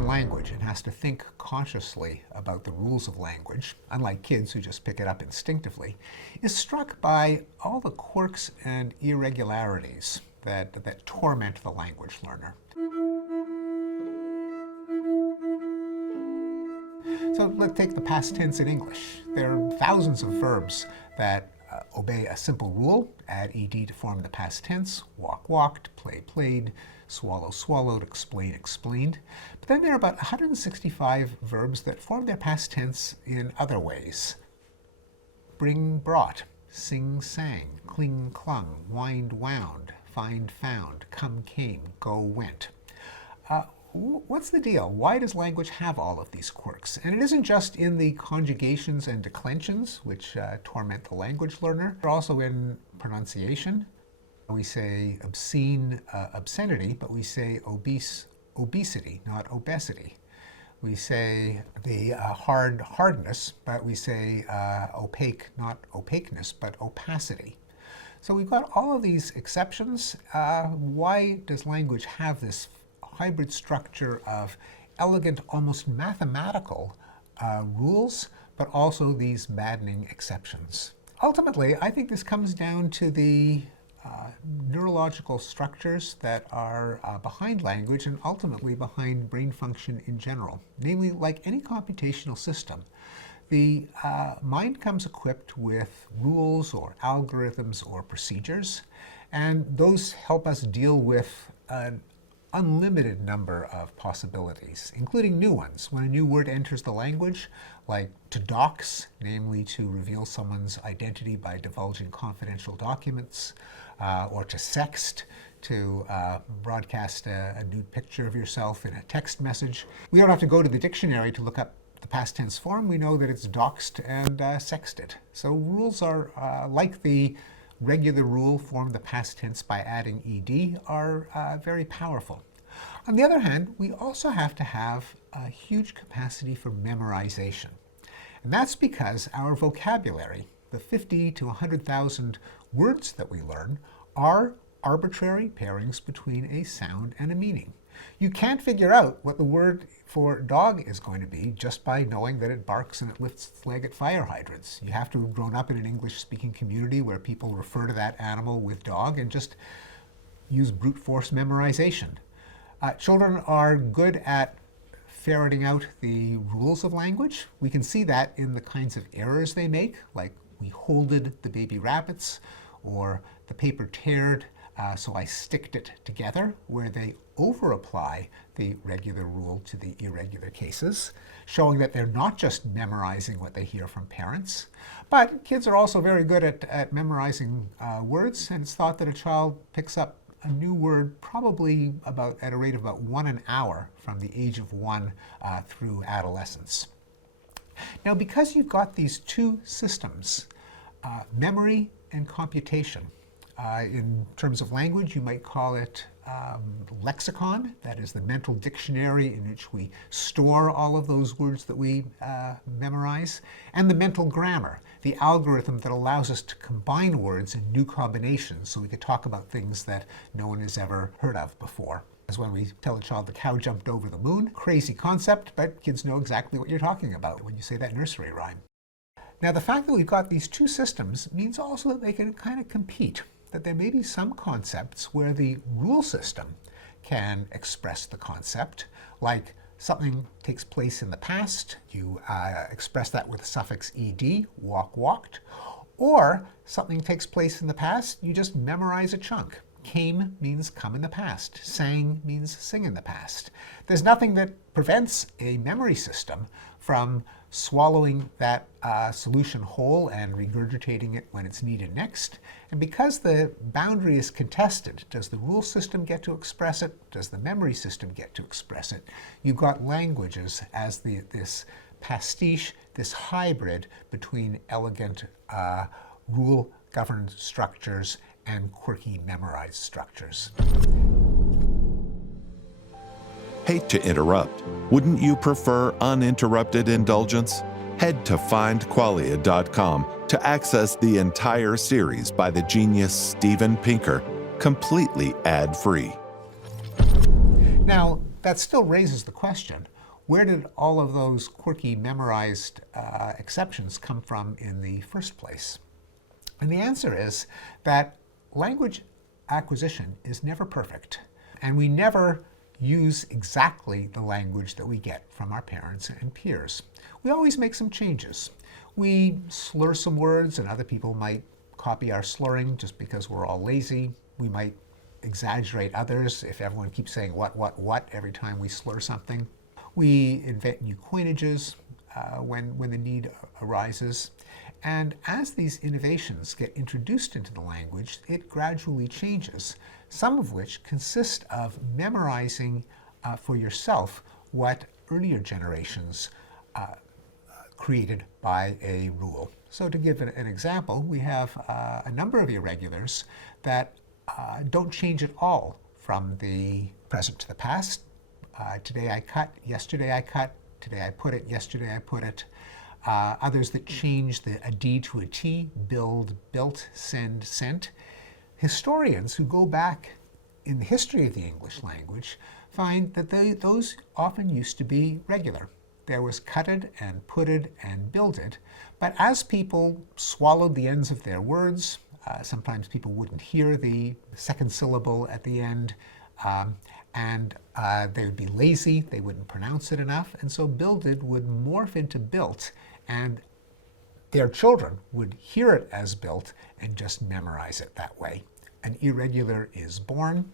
foreign language and has to think consciously about the rules of language, unlike kids who just pick it up instinctively, is struck by all the quirks and irregularities that torment the language learner. So let's take the past tense in English. There are thousands of verbs that obey a simple rule, add ed to form the past tense, walk, walked, play, played, swallow, swallowed, explain, explained. But then there are about 165 verbs that form their past tense in other ways. Bring, brought, sing, sang, cling, clung, wind, wound, find, found, come, came, go, went. What's the deal? Why does language have all of these quirks? And it isn't just in the conjugations and declensions, which torment the language learner. They're also in pronunciation. We say obscene, obscenity, but we say obese, obesity, not obesity. We say the hardness, but we say opaque, not opaqueness, but opacity. So we've got all of these exceptions. Why does language have this hybrid structure of elegant, almost mathematical rules, but also these maddening exceptions? Ultimately, I think this comes down to the neurological structures that are behind language and ultimately behind brain function in general. Namely, like any computational system, the mind comes equipped with rules or algorithms or procedures, and those help us deal with an unlimited number of possibilities, including new ones. When a new word enters the language, like to dox, namely to reveal someone's identity by divulging confidential documents, or to sext, to broadcast a nude picture of yourself in a text message. We don't have to go to the dictionary to look up the past tense form. We know that it's doxed and sexted. So rules are like the regular rule form the past tense by adding ed are very powerful. On the other hand, we also have to have a huge capacity for memorization. And that's because our vocabulary, the 50 to 100,000 words that we learn, are arbitrary pairings between a sound and a meaning. You can't figure out what the word for dog is going to be just by knowing that it barks and it lifts its leg at fire hydrants. You have to have grown up in an English-speaking community where people refer to that animal with dog and just use brute force memorization. Children are good at ferreting out the rules of language. We can see that in the kinds of errors they make, like we holded the baby rabbits, or the paper teared, so I sticked it together, where they over-apply the regular rule to the irregular cases, showing that they're not just memorizing what they hear from parents, but kids are also very good at memorizing words, and it's thought that a child picks up a new word probably at a rate of about 1 an hour from the age of 1 through adolescence. Now, because you've got these two systems, memory and computation, in terms of language, you might call it lexicon, that is the mental dictionary in which we store all of those words that we memorize, and the mental grammar, the algorithm that allows us to combine words in new combinations so we could talk about things that no one has ever heard of before. As when we tell a child the cow jumped over the moon. Crazy concept, but kids know exactly what you're talking about when you say that nursery rhyme. Now, the fact that we've got these two systems means also that they can kind of compete, that there may be some concepts where the rule system can express the concept, like something takes place in the past, you express that with the suffix ed, walk, walked, or something takes place in the past, you just memorize a chunk. Came means come in the past. Sang means sing in the past. There's nothing that prevents a memory system from swallowing that solution whole and regurgitating it when it's needed next. And because the boundary is contested, does the rule system get to express it? Does the memory system get to express it? You've got languages as this pastiche, this hybrid between elegant rule-governed structures and quirky memorized structures. Hate to interrupt. Wouldn't you prefer uninterrupted indulgence? Head to findqualia.com to access the entire series by the genius Steven Pinker, completely ad-free. Now, that still raises the question, where did all of those quirky memorized exceptions come from in the first place? And the answer is that language acquisition is never perfect, and we never use exactly the language that we get from our parents and peers. We always make some changes. We slur some words, and other people might copy our slurring just because we're all lazy. We might exaggerate others if everyone keeps saying what every time we slur something. We invent new coinages when the need arises. And as these innovations get introduced into the language, it gradually changes, some of which consist of memorizing for yourself what earlier generations created by a rule. So to give an example, we have a number of irregulars that don't change at all from the present to the past. Today I cut, yesterday I cut, today I put it, yesterday I put it. Others that change a D to a T, build, built, send, sent. Historians who go back in the history of the English language find that those often used to be regular. There was cutted and putted and builded, but as people swallowed the ends of their words, sometimes people wouldn't hear the second syllable at the end, and they would be lazy, they wouldn't pronounce it enough, and so builded would morph into built, and their children would hear it as built and just memorize it that way. An irregular is born.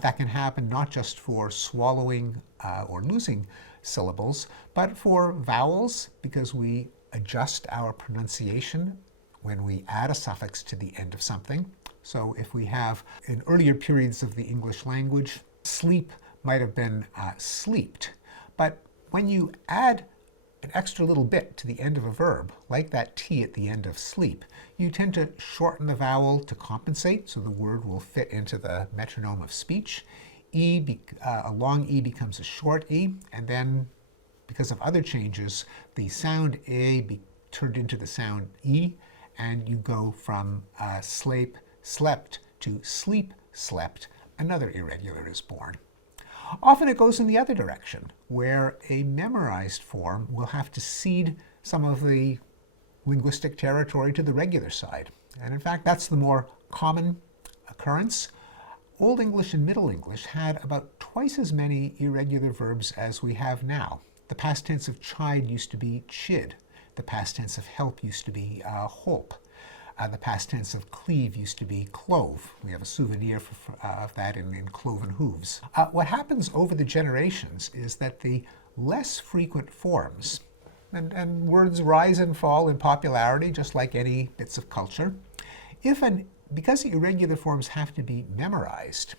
That can happen not just for swallowing or losing syllables, but for vowels, because we adjust our pronunciation when we add a suffix to the end of something. So if we have, in earlier periods of the English language, sleep might have been sleeped. But when you add an extra little bit to the end of a verb, like that T at the end of sleep, you tend to shorten the vowel to compensate, so the word will fit into the metronome of speech. A long E becomes a short E, and then because of other changes, the sound A turned into the sound E, and you go from slept to sleep, slept. Another irregular is born. Often it goes in the other direction, where a memorized form will have to cede some of the linguistic territory to the regular side. And in fact, that's the more common occurrence. Old English and Middle English had about twice as many irregular verbs as we have now. The past tense of chide used to be chid. The past tense of help used to be holp. The past tense of cleave used to be clove. We have a souvenir of that in cloven hooves. What happens over the generations is that the less frequent forms, and words rise and fall in popularity just like any bits of culture, because the irregular forms have to be memorized,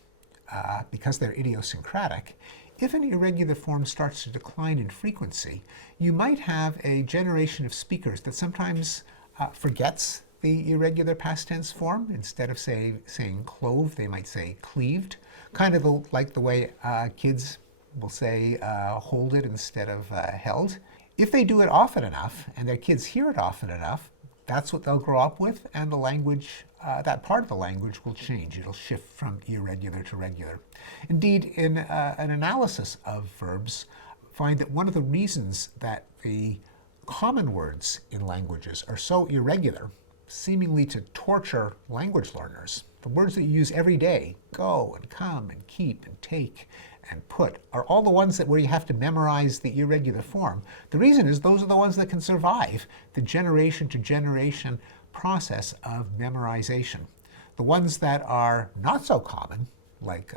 because they're idiosyncratic, if an irregular form starts to decline in frequency, you might have a generation of speakers that sometimes forgets the irregular past tense form. Instead of saying clove, they might say cleaved, kind of like the way kids will say hold it instead of held. If they do it often enough and their kids hear it often enough, that's what they'll grow up with, and the language, that part of the language will change. It'll shift from irregular to regular. Indeed, in an analysis of verbs, find that one of the reasons that the common words in languages are so irregular, seemingly to torture language learners, the words that you use every day, go and come and keep and take and put, are all the ones where you have to memorize the irregular form. The reason is those are the ones that can survive the generation to generation process of memorization. The ones that are not so common, like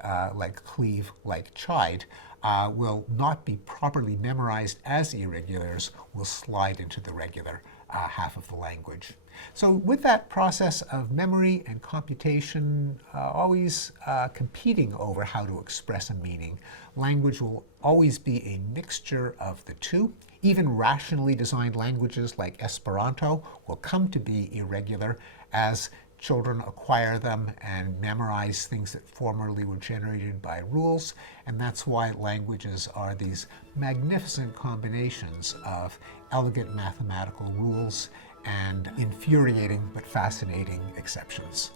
cleave, like chide, will not be properly memorized as irregulars, will slide into the regular half of the language. So with that process of memory and computation always competing over how to express a meaning, language will always be a mixture of the two. Even rationally designed languages like Esperanto will come to be irregular as children acquire them and memorize things that formerly were generated by rules, and that's why languages are these magnificent combinations of elegant mathematical rules and infuriating but fascinating exceptions.